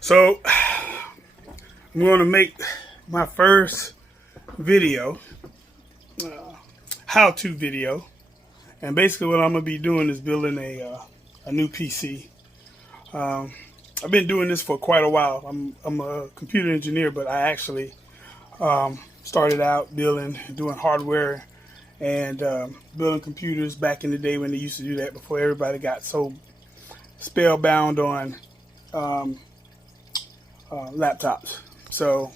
So I'm going to make my first video, how-to video, and basically what I'm going to be doing is building a new PC. I've been doing this for quite a while. I'm a computer engineer, but I actually started out doing hardware and building computers back in the day when they used to do that before everybody got so spellbound on laptops. So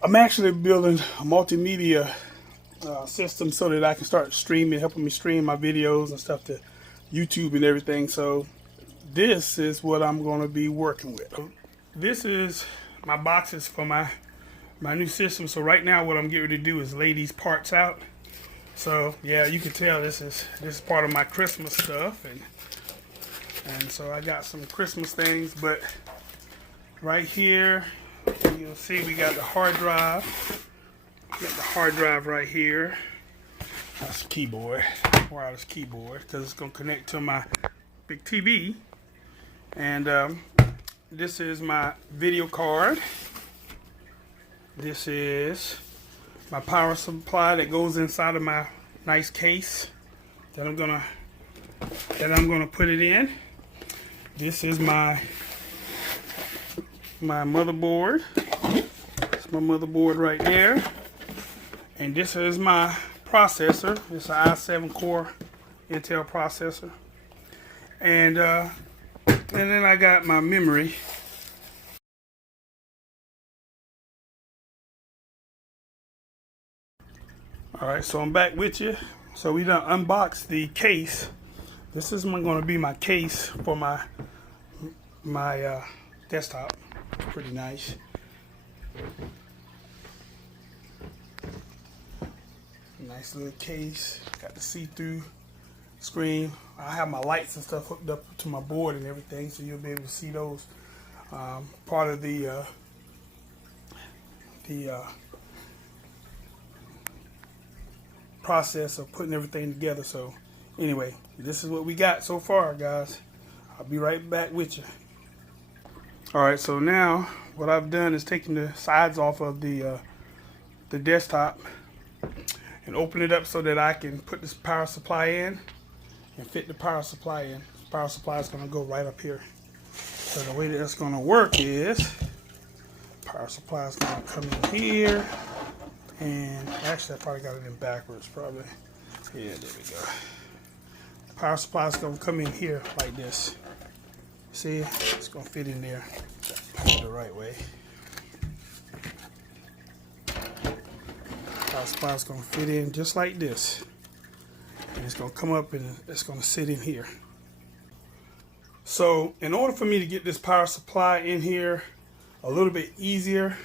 I'm actually building a multimedia system so that I can start streaming, helping me stream my videos and stuff to YouTube and everything. So this is what I'm going to be working with. This is my boxes for my new system. So right now what I'm getting ready to do is lay these parts out. So yeah, you can tell this is part of my Christmas stuff, and so I got some Christmas things. But right here you'll see we got the hard drive. Got the hard drive right here. That's the keyboard, wireless keyboard, because it's going to connect to my big TV. And this is my video card. This is my power supply that goes inside of my nice case that I'm gonna put it in. This is my motherboard. It's my motherboard right there. And this is my processor. It's an i7 core Intel processor. And then I got my memory. Alright, so I'm back with you. So we done unboxed the case. This is going to be my case for my desktop. Pretty nice. Nice little case. Got the see-through screen. I have my lights and stuff hooked up to my board and everything, so you'll be able to see those. Part of the process of putting everything together. So anyway, this is what we got so far, guys. I'll be right back with you. Alright, so now what I've done is taken the sides off of the desktop and open it up so that I can put this power supply in and fit the power supply in. The power supply is going to go right up here. So the way that it's going to work is power supply is going to come in here, and actually I probably got it in backwards probably. Yeah, there we go. The power supply is going to come in here like this. See, it's going to fit in there. Put it the right way. Power supply is going to fit in just like this, and it's going to come up and it's going to sit in here. So in order for me to get this power supply in here a little bit easier,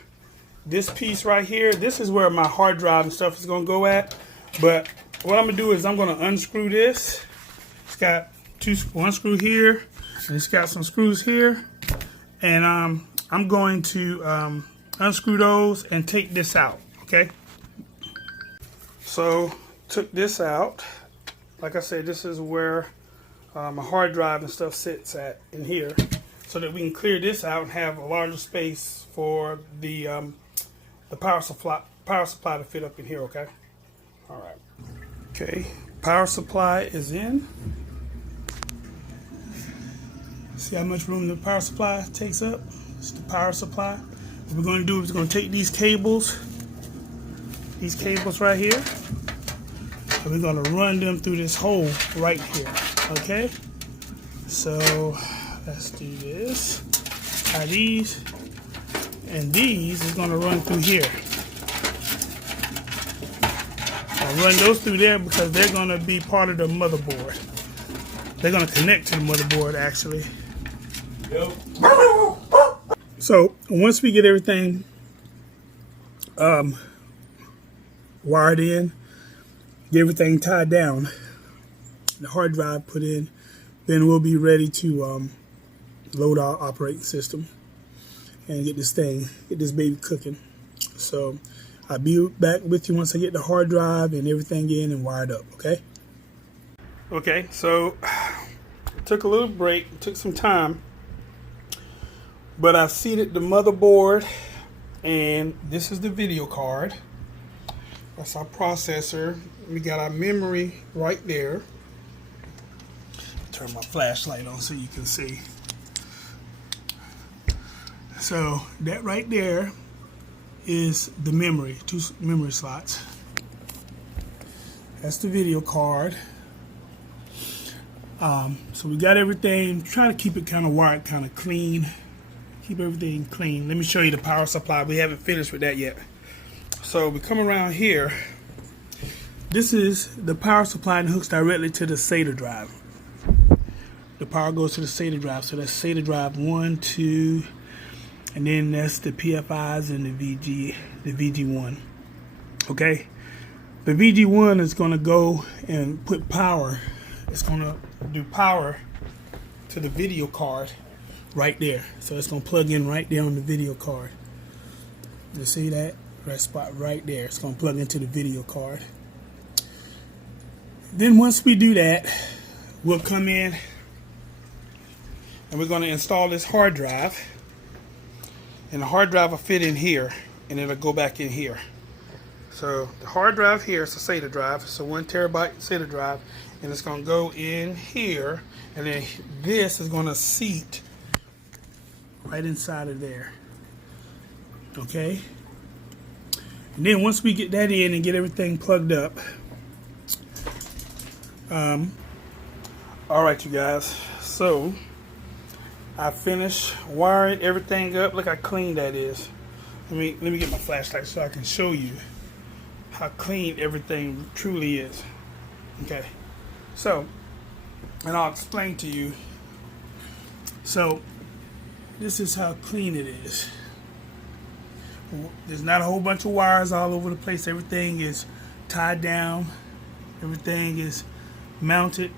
this piece right here, this is where my hard drive and stuff is going to go at. But what I'm going to do is I'm going to unscrew this. It's got one screw here, and it's got some screws here, and I'm going to unscrew those and take this out. Okay, so took this out. Like I said, this is where my hard drive and stuff sits at in here, so that we can clear this out and have a larger space for the power supply to fit up in here. Okay. All right. Okay. Power supply is in. See how much room the power supply takes up? It's the power supply. What we're going to do is we're going to take these cables right here, and we're going to run them through this hole right here. Okay, so let's do this. Tie these, and these is going to run through here. I'll run those through there because they're going to be part of the motherboard. They're going to connect to the motherboard actually. Yep. So once we get everything wired in, get everything tied down, the hard drive put in, then we'll be ready to load our operating system and get this baby cooking. So I'll be back with you once I get the hard drive and everything in and wired up. Okay, so took a little break, took some time. But I seated the motherboard, and this is the video card. That's our processor. We got our memory right there. Turn my flashlight on so you can see. So that right there is the memory, 2 memory slots. That's the video card. So we got everything. Try to keep it kind of wired, kind of clean. Keep everything clean. Let me show you the power supply. We haven't finished with that yet. So we come around here. This is the power supply and hooks directly to the SATA drive. The power goes to the SATA drive. So that's SATA drive 1, 2, and then that's the PFIs and the VG1. Okay? The VG1 is going to go and put power. It's going to do power to the video card right there. So it's going to plug in right there on the video card. You see that? That spot right there. It's going to plug into the video card. Then once we do that, we'll come in and we're going to install this hard drive. And the hard drive will fit in here, and it'll go back in here. So the hard drive here is a SATA drive. It's a 1 terabyte SATA drive, and it's going to go in here, and then this is going to seat right inside of there. Okay? And then once we get that in and get everything plugged up, all right, you guys. So I finished wiring everything up. Look how clean that is. Let me get my flashlight so I can show you how clean everything truly is. Okay. So, and I'll explain to you. So, this is how clean it is. There's not a whole bunch of wires all over the place. Everything is tied down. Everything is mounted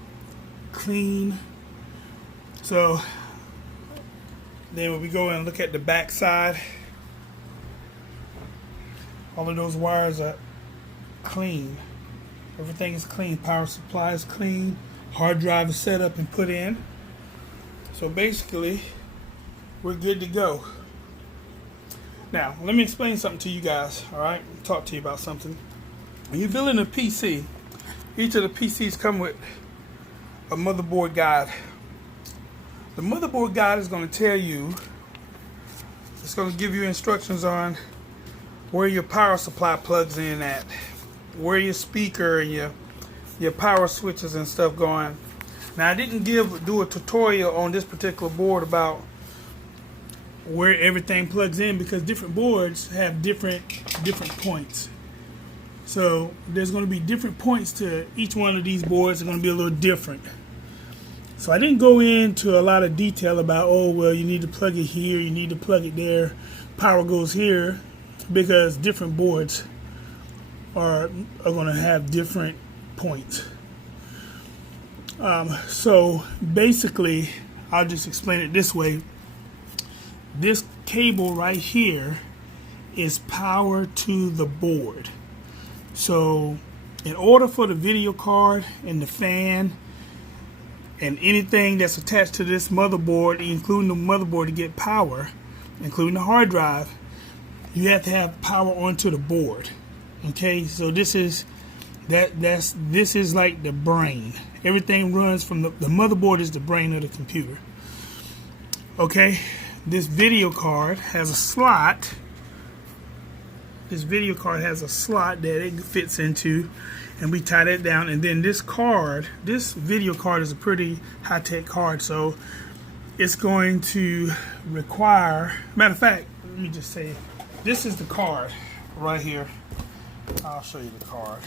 clean. So, then when we go and look at the back side, all of those wires are clean. Everything is clean. Power supply is clean. Hard drive is set up and put in. So basically, we're good to go. Now, let me explain something to you guys, all right? Talk to you about something. When you're building a PC, each of the PCs come with a motherboard guide. The motherboard guide is going to tell you, it's going to give you instructions on where your power supply plugs in at, where your speaker and your power switches and stuff going. Now, I didn't do a tutorial on this particular board about where everything plugs in, because different boards have different points. So there's going to be different points to each one of these boards. They're going to be a little different. So I didn't go into a lot of detail about, oh, well, you need to plug it here, you need to plug it there, power goes here, because different boards are going to have different points. So basically, I'll just explain it this way. This cable right here is power to the board. So in order for the video card and the fan and anything that's attached to this motherboard, including the motherboard, to get power, including the hard drive, you have to have power onto the board. Okay, so this is this is like the brain. Everything runs from the motherboard is the brain of the computer. Okay, this video card has a slot. This video card has a slot that it fits into, and we tie that down. And then this video card is a pretty high-tech card, so it's going to require, matter of fact, let me just say, this is the card right here. I'll show you the card.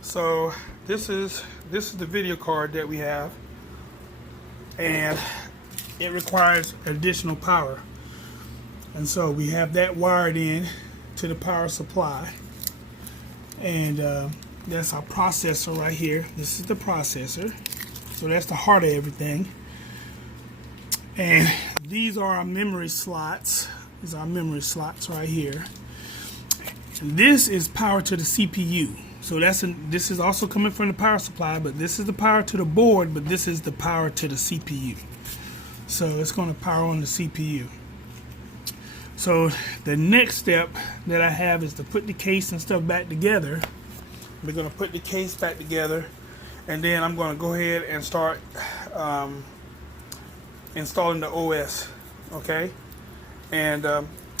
So this is the video card that we have, and it requires additional power. And so we have that wired in to the power supply, and that's our processor right here. This is the processor, so that's the heart of everything. And these are our memory slots. These are our memory slots right here. And this is power to the CPU. So this is also coming from the power supply, but this is the power to the board, but this is the power to the CPU. So it's going to power on the CPU. So the next step that I have is to put the case and stuff back together. We're going to put the case back together, and then I'm going to go ahead and start installing the OS. Okay, and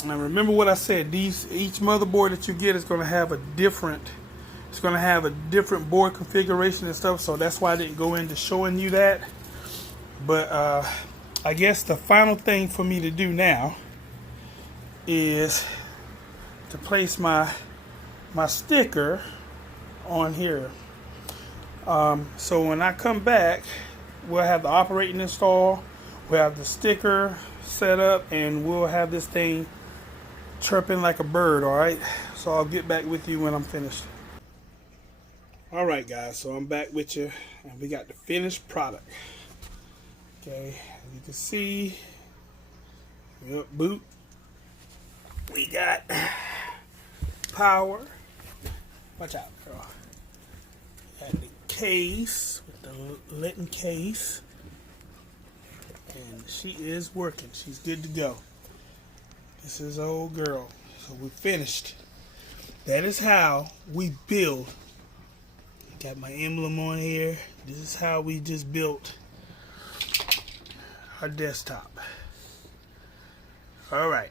remember what I said. Each motherboard that you get is going to have a different. It's going to have a different board configuration and stuff. So that's why I didn't go into showing you that. But I guess the final thing for me to do now is to place my sticker on here. So when I come back, we'll have the operating install, we'll have the sticker set up, and we'll have this thing chirping like a bird. All right, so I'll get back with you when I'm finished. All right, guys, so I'm back with you, and we got the finished product. Okay, as you can see, boot. We got power. Watch out, girl. Got the case with the Litton case, and she is working. She's good to go. This is old girl. So we finished. That is how we build. Got my emblem on here. This is how we just built our desktop. All right.